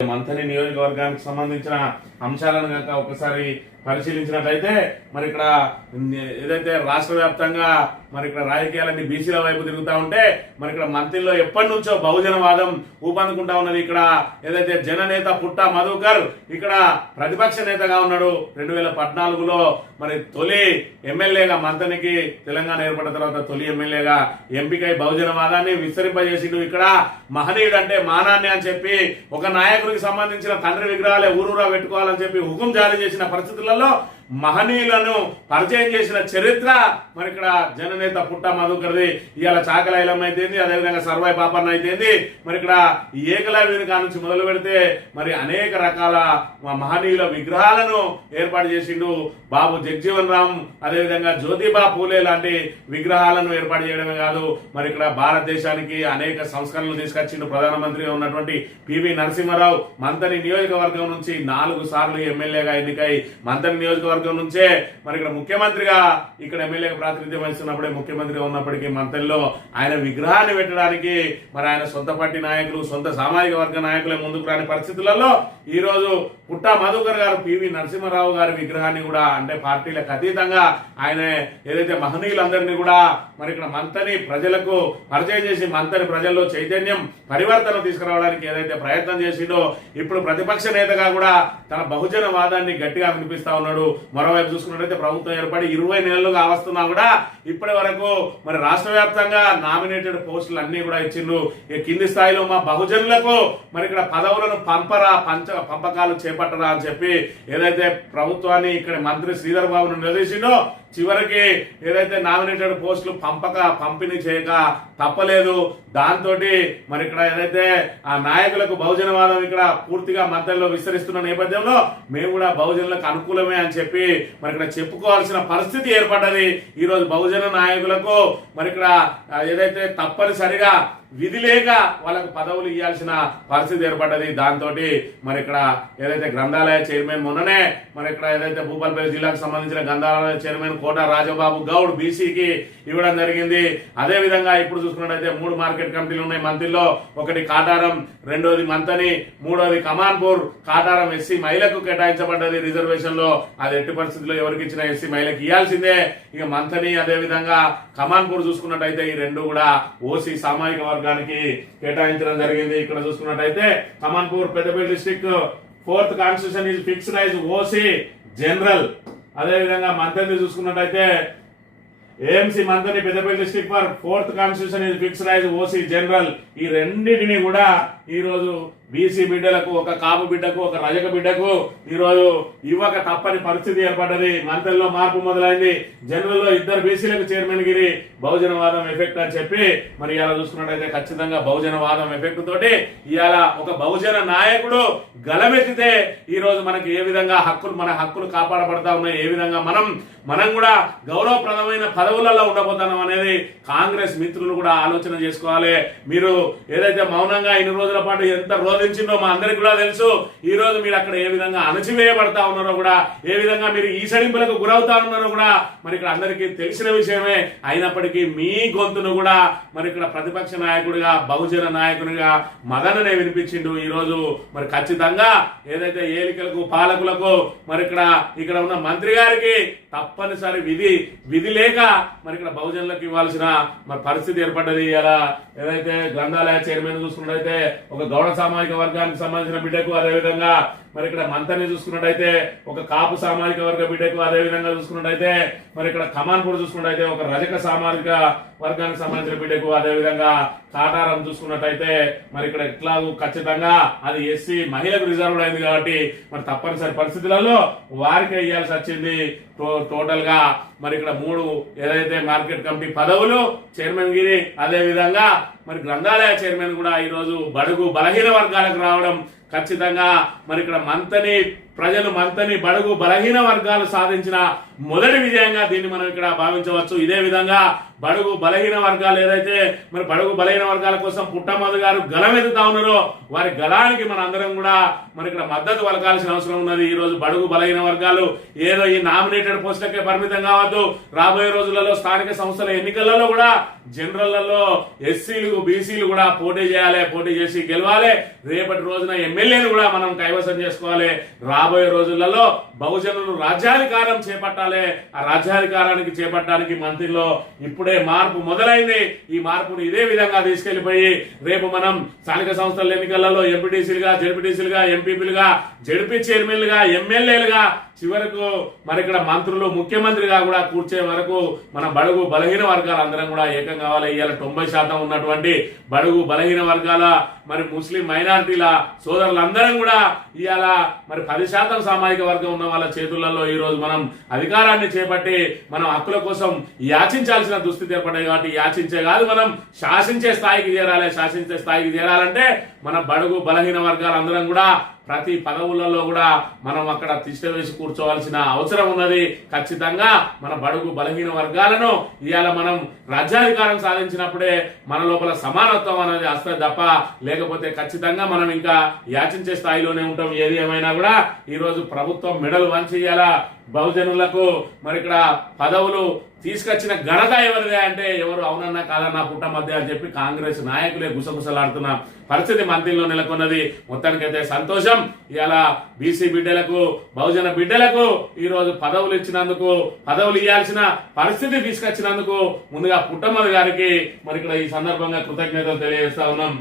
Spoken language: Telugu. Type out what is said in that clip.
మంథని నియోజకవర్గానికి సంబంధించిన అంశాలను కనుక ఒకసారి పరిశీలించినట్లయితే మరి ఇక్కడ ఏదైతే రాష్ట్ర వ్యాప్తంగా మరి ఇక్కడ రాజకీయాలన్నీ బీసీల వైపు తిరుగుతా ఉంటే మరి ఇక్కడ మంత్రిలో ఎప్పటి నుంచో బహుజనవాదం ఊపందుకుంటా ఉన్నది. ఇక్కడ ఏదైతే జననేత పుట్ట మధుకర్ ఇక్కడ ప్రతిపక్ష నేతగా ఉన్నాడు. రెండు వేల పద్నాలుగులో మరి తొలి ఎమ్మెల్యేగా మంత్రికి తెలంగాణ ఏర్పడిన తర్వాత తొలి ఎమ్మెల్యేగా ఎంపికై బహుజనవాదాన్ని విస్తరింపజేసిండు. ఇక్కడ మహనీయుడు అంటే మానాన్ని అని చెప్పి ఒక నాయకుడికి సంబంధించిన తండ్రి విగ్రహాలే ఊరూరా పెట్టుకోవాలని చెప్పి హుకుం జారీ చేసిన పరిస్థితుల్లో la la. మహనీయులను పరిచయం చేసిన చరిత్ర. మరి ఇక్కడ జననేత పుట్ట మధుకర్ది ఇవాళ చాకలైలం అయితేంది అదేవిధంగా సర్వై పాపన్న అయితేంది. మరి ఇక్కడ ఈ ఏకలవ్యుని నుంచి మొదలు పెడితే మరి అనేక రకాల మహనీయుల విగ్రహాలను ఏర్పాటు చేసిండు బాబు జగ్జీవన్ రామ్. అదేవిధంగా జ్యోతిబా పూలే లాంటి విగ్రహాలను ఏర్పాటు చేయడమే కాదు మరి ఇక్కడ భారతదేశానికి అనేక సంస్కరణలు తీసుకొచ్చిండు ప్రధానమంత్రిగా ఉన్నటువంటి పివి నరసింహారావు. మంతని నియోజకవర్గం నుంచి నాలుగు సార్లు ఎమ్మెల్యేగా ఎన్నికై మంతని నియోజకవర్గం నుంచే మరి ఇక్కడ ముఖ్యమంత్రిగా ఇక్కడ ఎమ్మెల్యే ప్రాతినిధ్యం వహిస్తున్నప్పుడే ముఖ్యమంత్రిగా ఉన్నప్పటికీ మంత్రిలో ఆయన విగ్రహాన్ని పెట్టడానికి మరి ఆయన సొంత పార్టీ నాయకులు సొంత సామాజిక వర్గ నాయకులే ముందుకు రాని పరిస్థితులలో ఈ రోజు పుట్టా మధుకర్ గారు పివి నరసింహారావు గారి విగ్రహాన్ని కూడా అంటే పార్టీలకు అతీతంగా ఆయన ఏదైతే మహనీయులందరినీ కూడా మరి ఇక్కడ మంతని ప్రజలకు పరిచయం చేసి మంతని ప్రజల్లో చైతన్యం పరివర్తన తీసుకురావడానికి ఏదైతే ప్రయత్నం చేసిండో ఇప్పుడు ప్రతిపక్ష నేతగా కూడా తన బహుజన వాదాన్ని గట్టిగా వినిపిస్తా ఉన్నాడు. మరోవైపు చూసుకున్నట్లయితే ప్రభుత్వం ఏర్పడి ఇరవై నెలలుగా వస్తున్నా కూడా ఇప్పటి వరకు మరి రాష్ట్ర వ్యాప్తంగా నామినేటెడ్ పోస్టులు అన్ని కూడా ఇచ్చిండ్రు. ఈ కింది స్థాయిలో మా బహుజనులకు మరి ఇక్కడ పదవులను పంపరా పంచ పంపకాలు చేపట్టరా అని చెప్పి ఏదైతే ప్రభుత్వాన్ని ఇక్కడ మంత్రి శ్రీధర్ బాబును నిలదీసిండో చివరికి ఏదైతే నామినేటెడ్ పోస్టులు పంపక పంపిణీ చేయక తప్పలేదు. దాంతో మరి ఇక్కడ ఏదైతే ఆ నాయకులకు బహుజనవాదం ఇక్కడ పూర్తిగా మద్దతులో విస్తరిస్తున్న నేపథ్యంలో మేము కూడా బహుజనులకు అనుకూలమే అని చెప్పి మరి ఇక్కడ చెప్పుకోవాల్సిన పరిస్థితి ఏర్పడ్డది. ఈరోజు బహుజన నాయకులకు మరి ఇక్కడ ఏదైతే తప్పనిసరిగా విధి లేక వాళ్ళకు పదవులు ఇవ్వాల్సిన పరిస్థితి ఏర్పడ్డది. దాంతో మరి ఇక్కడ ఏదైతే గ్రంథాలయ చైర్మన్ మొన్ననే మరి ఇక్కడ ఏదైతే భూపాలపల్లి జిల్లాకు సంబంధించిన గ్రంథాలయ చైర్మన్ కోట రాజబాబు గౌడ్ బీసీకి ఇవ్వడం జరిగింది. అదే విధంగా ఇప్పుడు చూసుకున్నట్టయితే మూడు మార్కెట్ కమిటీలు ఉన్నాయి మంత్రిలో. ఒకటి కాటారం రెండోది మంతని మూడోది కమాన్పూర్. కాటారం ఎస్సీ మహిళకు కేటాయించబడ్డది రిజర్వేషన్లో అది ఎట్టి పరిస్థితుల్లో ఎవరికి ఇచ్చిన ఎస్సీ మహిళకి ఇవ్వాల్సిందే ఇక మంతని అదే విధంగా కమాన్పూర్ చూసుకున్నట్టయితే ఈ రెండు కూడా ఓసీ సామాజిక వర్గానికి కేటాయించడం జరిగింది. ఇక్కడ చూసుకున్నట్టయితే Kamanpur Peddapalli district fourth constitution is fixed as OC general. అదే విధంగా మంత్రి చూసుకున్నట్టయితే ఏఎంసీ మంత్రి Peddapalli district for fourth constitution is fixed as OC general. ఈ రెండింటిని కూడా ఈ రోజు బీసీ బిడ్డలకు ఒక కాపు బిడ్డకు ఒక రజక బిడ్డకు ఈ రోజు ఇవ్వక తప్పని పరిస్థితి ఏర్పడ్డది. మంత్రుల్లో మార్పు మొదలైంది. జనరల్లో ఇద్దరు బీసీలకు చైర్మన్ గిరి బహుజనవాదం ఎఫెక్ట్ అని చెప్పి మరి ఇలా చూసుకున్నట్టయితే ఖచ్చితంగా బహుజనవాదం ఎఫెక్ట్ తోటి ఇవాళ ఒక బహుజన నాయకుడు గలమెత్తితే ఈ రోజు మనకి ఏ విధంగా హక్కులు మన హక్కులు కాపాడబడతా ఉన్నాయి ఏ విధంగా మనం మనం కూడా గౌరవప్రదమైన పదవులలో ఉండబోతున్నాం అనేది కాంగ్రెస్ మిత్రులు కూడా ఆలోచన చేసుకోవాలి. మీరు ఏదైతే మౌనంగా ఇన్ని రోజులు పాటు ఎంత రోధించిందో మా అందరికి కూడా తెలుసు. ఈ రోజు మీరు అక్కడ ఏ విధంగా అణచివేయబడతా ఉన్నారో కూడా ఏ విధంగా మీరు ఈ సడింపులకు గురవుతా ఉన్నారో కూడా మరి ఇక్కడ అందరికీ తెలిసిన విషయమే. అయినప్పటికీ మీ గొంతును కూడా మరి ఇక్కడ ప్రతిపక్ష నాయకుడిగా బహుజన నాయకునిగా మదననే వినిపించిండు ఈ రోజు. మరి ఖచ్చితంగా ఏదైతే ఏలికలకు పాలకులకు మరి ఇక్కడ ఇక్కడ ఉన్న మంత్రి గారికి తప్పనిసరి విధి విధి లేక మరి ఇక్కడ బహుజనులకు ఇవ్వాల్సిన మరి పరిస్థితి ఏర్పడ్డది. ఇలా ఏదైతే గ్రంథాలయ చైర్మన్ చూసుకున్నట్టయితే ఒక గౌడ సామాజిక వర్గానికి సంబంధించిన బిడ్డకు అదేవిధంగా మరి ఇక్కడ మంతని చూసుకున్నట్టయితే ఒక కాపు సామాజిక వర్గ బిడ్డకు అదే విధంగా చూసుకున్నట్టయితే మరి ఇక్కడ కమాన్పూర్ చూసుకున్నట్టయితే ఒక రజక సామాజిక వర్గానికి సంబంధించిన బిడ్డకు అదే విధంగా కాటారం చూసుకున్నట్టయితే మరి ఇక్కడ ఎట్లాగూ ఖచ్చితంగా అది ఎస్సీ మహిళకు రిజర్వ్డ్ అయింది కాబట్టి మరి తప్పనిసరి పరిస్థితులలో వారికే ఇవ్వాల్సి వచ్చింది టో- టోటల్గా మరి ఇక్కడ మూడు ఏదైతే మార్కెట్ కమిటీ పదవులు చైర్మన్ గిరి అదే విధంగా మరి గ్రంథాలయ చైర్మన్ కూడా ఈ రోజు బడుగు బలహీన వర్గాలకు రావడం ఖచ్చితంగా మరి ఇక్కడ మంతని ప్రజలు మంతని బడుగు బలహీన వర్గాలు సాధించిన మొదటి విజయంగా దీన్ని మనం ఇక్కడ భావించవచ్చు. ఇదే విధంగా బడుగు బలహీన వర్గాలు ఏదైతే మరి బడుగు బలహీన వర్గాల కోసం పుట్టమధు గారు గలమెదుతా ఉన్నారో వారి గలానికి మన అందరం కూడా మరి ఇక్కడ మద్దతు పలకాల్సిన అవసరం ఉన్నది. ఈ రోజు బడుగు బలహీన వర్గాలు ఏదో ఈ నామినేటెడ్ పోస్టులకే పరిమితం కావద్దు. రాబోయే రోజులలో స్థానిక సంస్థల ఎన్నికలలో కూడా జనరల్లలో ఎస్సీలు బీసీలు కూడా పోటీ చేయాలి పోటీ చేసి గెలవాలి. రేపటి రోజున ఎమ్మెల్యేలు కూడా మనం కైవసం చేసుకోవాలి. రా రాబోయే రోజులలో బహుజనులు రాజ్యాధికారం చేపట్టాలి. ఆ రాజ్యాధికారానికి చేపట్టడానికి మంత్రిలో ఇప్పుడే మార్పు మొదలైంది. ఈ మార్పును ఇదే విధంగా తీసుకెళ్ళిపోయి రేపు మనం స్థానిక సంస్థల ఎన్నికలలో ఎంపీటీసీలుగా జడ్పీటీసీలుగా ఎంపీపీలుగా జడ్పీ చైర్మన్లుగా ఎమ్మెల్యేలుగా చివరకు మరి ఇక్కడ మంత్రులు ముఖ్యమంత్రిగా కూడా కూర్చే వరకు మన బడుగు బలహీన వర్గాలు అందరం కూడా ఏకం కావాలి. ఇవాళ తొంభై శాతం ఉన్నటువంటి బడుగు బలహీన వర్గాల మరి ముస్లిం మైనారిటీల సోదరులందరం కూడా ఇవాళ మరి పది శాతం సామాజిక వర్గం ఉన్న వాళ్ళ చేతులలో ఈరోజు మనం అధికారాన్ని చేపట్టి మనం హక్కుల కోసం యాచించాల్సిన దుస్థితి ఏర్పడింది కాబట్టి యాచించే కాదు మనం శాసించే స్థాయికి చేరాలి. శాసించే స్థాయికి చేరాలంటే మన బడుగు బలహీన వర్గాలందరం కూడా ప్రతి పదవులలో కూడా మనం అక్కడ తిష్ట వేసి కూర్చోవలసిన అవసరం ఉన్నది. ఖచ్చితంగా మన బడుగు బలహీన వర్గాలను ఇవాళ మనం రాజ్యాధికారం సాధించినప్పుడే మన లోపల సమానత్వం అనేది వస్తుంది తప్ప లేకపోతే ఖచ్చితంగా మనం ఇంకా యాచించే స్థాయిలోనే ఉంటాం. ఏది ఏమైనా కూడా ఈరోజు ప్రభుత్వం మెడలు వంచేయాలా బహుజనులకు మరి ఇక్కడ పదవులు తీసుకొచ్చిన ఘనత ఎవరిదే అంటే ఎవరు అవునన్నా కాదన్నా పుట్ట మధ్య అని చెప్పి కాంగ్రెస్ నాయకులే గుసగుసలాడుతున్న పరిస్థితి మంత్రిలో నెలకొన్నది. మొత్తానికైతే సంతోషం. ఇలా బీసీ బిడ్డలకు బహుజన బిడ్డలకు ఈరోజు పదవులు ఇచ్చినందుకు పదవులు ఇవ్వాల్సిన పరిస్థితి తీసుకొచ్చినందుకు ముందుగా పుట్టమది గారికి మరి ఇక్కడ ఈ సందర్భంగా కృతజ్ఞతలు తెలియజేస్తా ఉన్నాం.